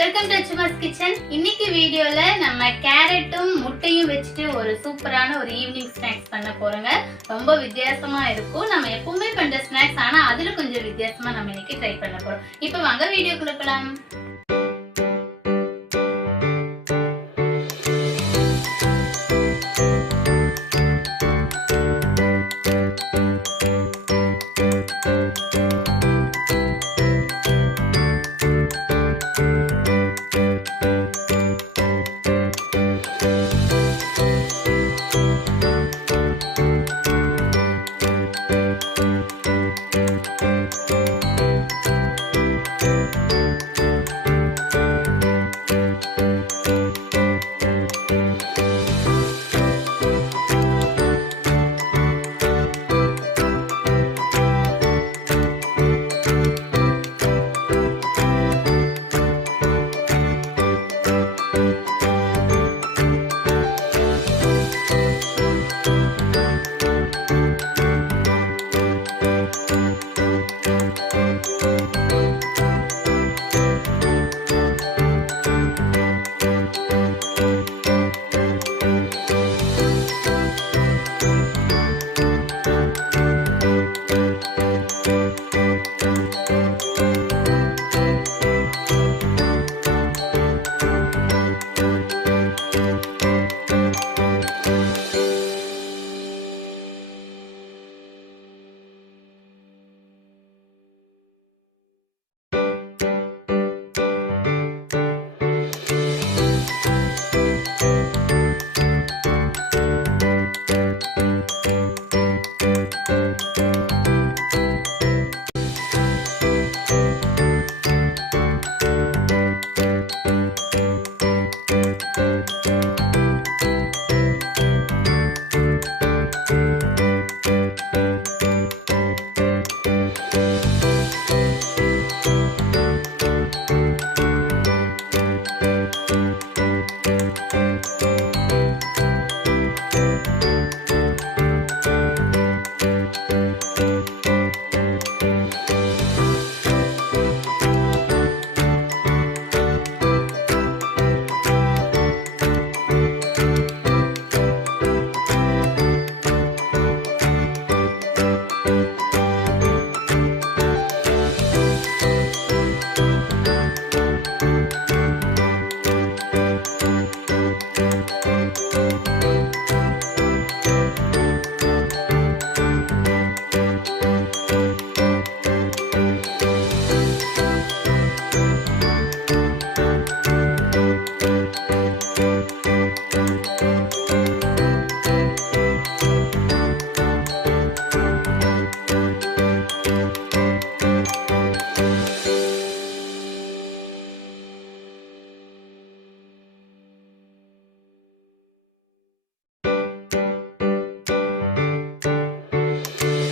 Welcome to Achuma's kitchen. இன்னைக்கு வீடியோல நம்ம கேரட்டும் முட்டையும் வச்சுட்டு ஒரு சூப்பரான ஒரு ஈவினிங் ஸ்நாக்ஸ் பண்ண போறோங்க. ரொம்ப வித்தியாசமா இருக்கும். நம்ம எப்பவுமே பண்ற ஸ்நாக்ஸ், ஆனா அதுல கொஞ்சம் வித்தியாசமா நம்ம இன்னைக்கு ட்ரை பண்ண போறோம். இப்போ வாங்க வீடியோக்குள்ள போலாம்.